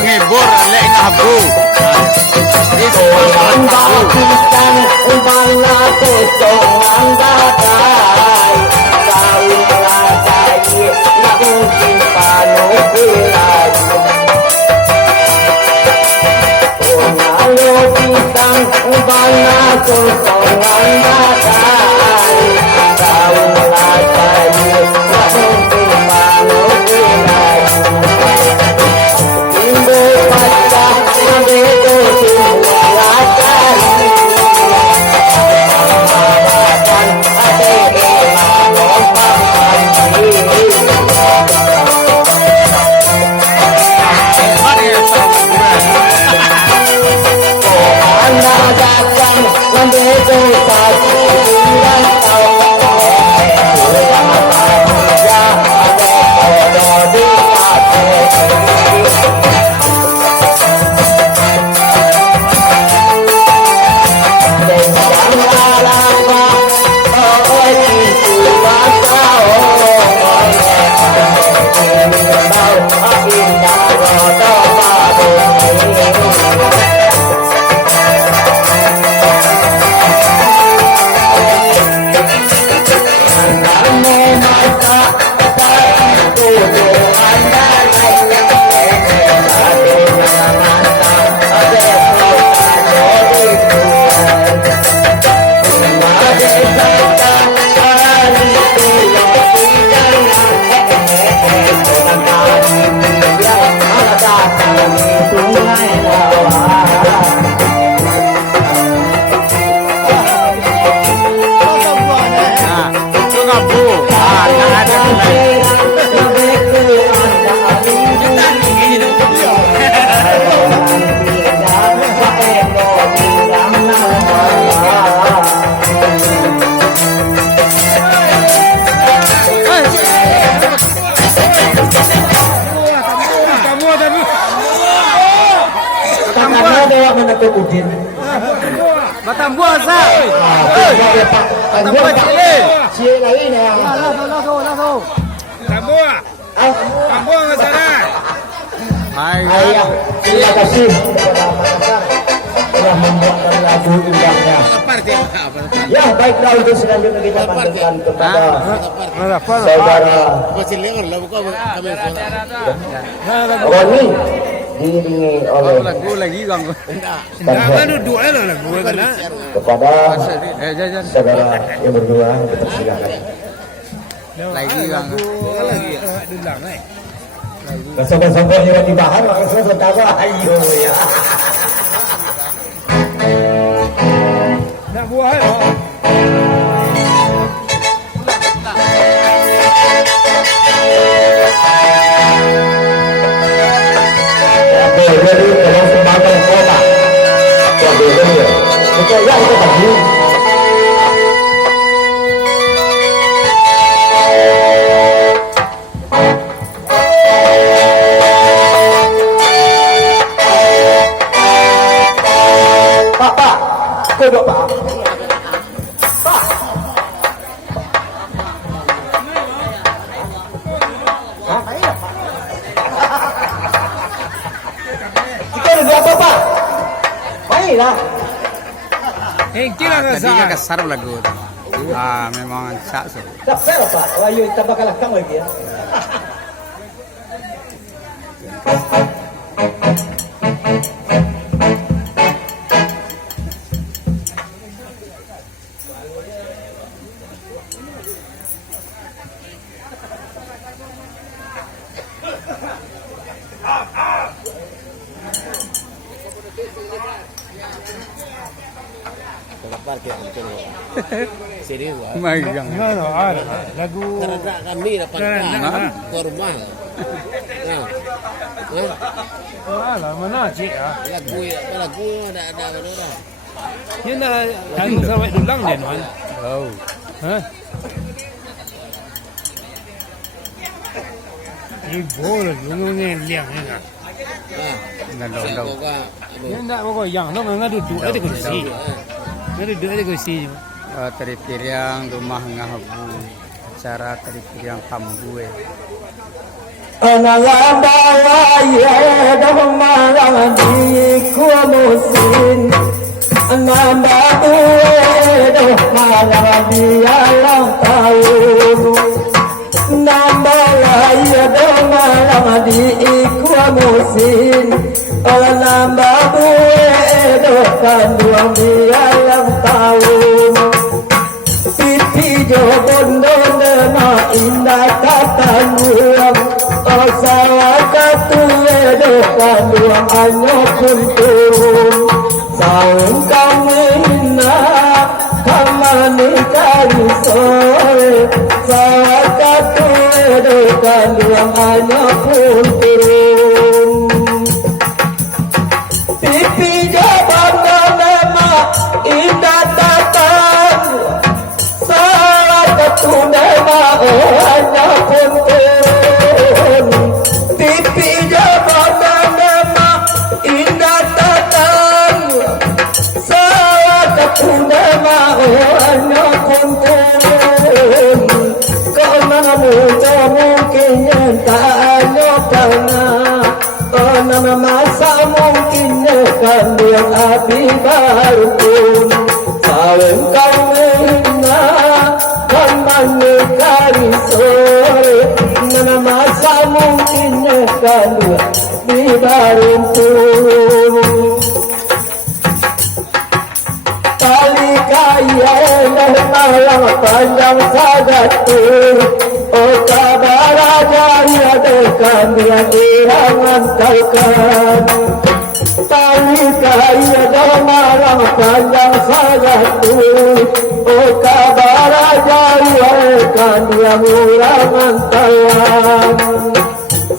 menghibur lek ngabu. Batang buah sah. Batang buah Cie lagi ni. langsung. Tambua. Tambua ke sana. Ayah, terima kasih kepada Makassar telah membuatkan lagu indahnya. Ya, baiklah untuk selanjutnya kita panggilkan kepada saudara Roni diiringi oleh Lagu lagi gang. Nama duduk lah lagu kan. kepada saudara yang berdua dipersilakan. Lagi gang. Lagi dulang Sobat-sobat yang dibahas, maka saya tahu ayo ya. Nak buah kan? Jadi kalau sumbangan kota, ya betul. Kita ya kita bagi. Duduk Pak. Pak. Kita ada apa Pak? Mainlah. Kira Tadinya kasar lagu. Memang sak so. Tak fair Pak. Ayo kita bakal lakang lagi ya. Serius wah. Magang. Mana lagu Kerana kami dapat korban. Nah. Alah mana cik ah. Lagu ada mana dah. Ini nak lagu sampai dulang dia tuan. Oh. Ha? Ibu lah, dulu ni liang ni kan. Ah, Dalam saya dalam. buka. Ni nak bawa yang tu nggak duduk ada kursi. Nggak duduk ada kursi. Tari piriang rumah ngahabu. Acara tari piriang kambu Analabaya damalang di kumusin Anambabu damalang di alam tahun Nambalaya damalang di kumusin Anambabu damalang di alam tahun Pipi jo bondo na indah katanuang Salah katu edo kanduang anyo kuntum Saung kami hina kamani kari sore Salah katu edo kanduang anyo kuntum Pipi jaban nama indah tatang Salah katu nama anyo kuntum Pipi jabatan nama indah tatang Salah ketunda ma'oannya konten Kau mengamuja mungkin yang tak nyokana Kau nama masa mungkin nyekan yang api baru pun Saling kau menghina Kau menikari sore Nama masa mungkin nyekan di baru pun Tali kaya malang panjang sagatu Oh kabar aja ia dekan dia irangan talkan Tali kaya malang panjang sagatu Oh kabar aja ia dekan dia irangan talkan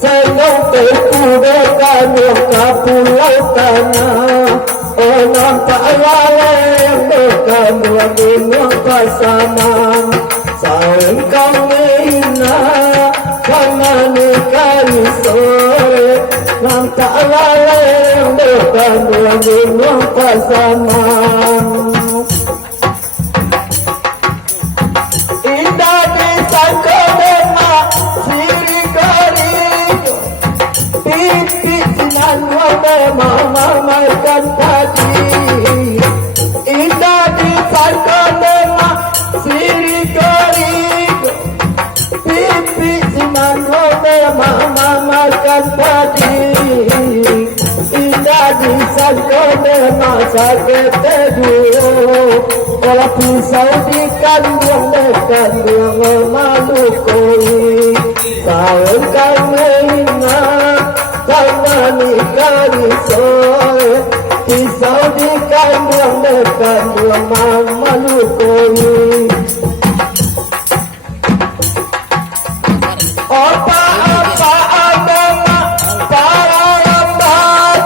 Senang terkudekan yang kapulau tanah Oh nampak lalai dekan dua dunia pasangan Saling kau menghina karena nikari sore Nampak lalai dekan dua dunia pasangan Indah disangka memang siri garing Pipi sinan memang mamakan tadi Indah disangka memang siri garing Pipi sinan memang mamakan tadi Indah disangka memang sakit teduh Kalau pisau di kandung malu koi Saling kau menghina karena nikari sore Pisau di kandung malu koi Apa-apa agama para lambat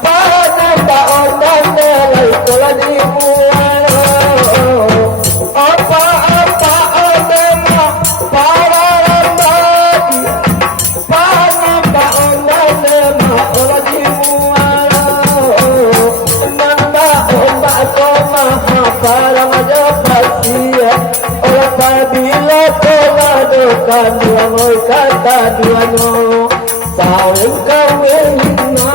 Pada tak nilai telah dibuat Apa-apa agama para lambat Pada tak nilai telah dibuat Nanda ombak koma parang dapat sia Apabila pengadukan yang kata duanya Saling kau menghina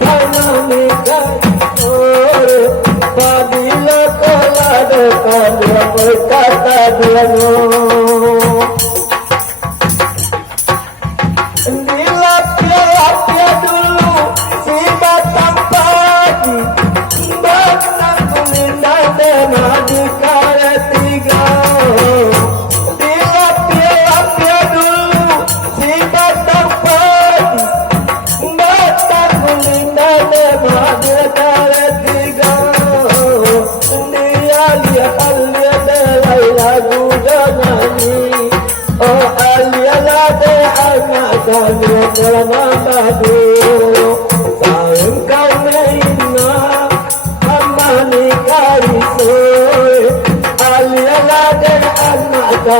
karena nikah sore Apabila pengadukan yang kata duanya Dilap-dilap dulu si batang pagi Batang kunindah dengan dikaret tiga Dilap-dilap dulu si batang pagi Batang kunindah dengan dikaret tiga Dia lihat delai lagu dan nyanyi Nggak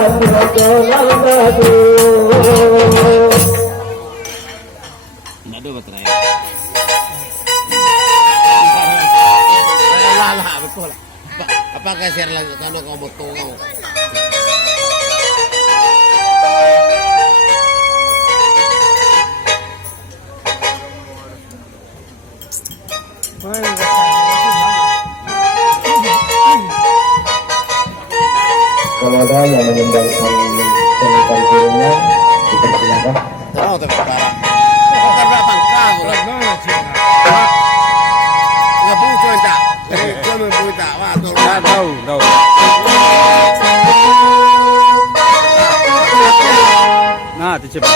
ada baterai. Lah, betul. Apa share lagi kalau kamu betul kamu? Kalau ada yang meninggalkan pernikahan dirinya, dipersilakan. Tahu tapi parah. Bukan berapa kau lah. Nggak butuh tak. Cuma butuh tak. Wah, tuh. Tahu, tahu. Nah, itu cepat.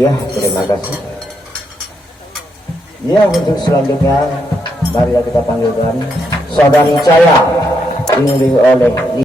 Ya, terima kasih. Ya, untuk selanjutnya mari kita panggilkan Saudari Caya diiringi oleh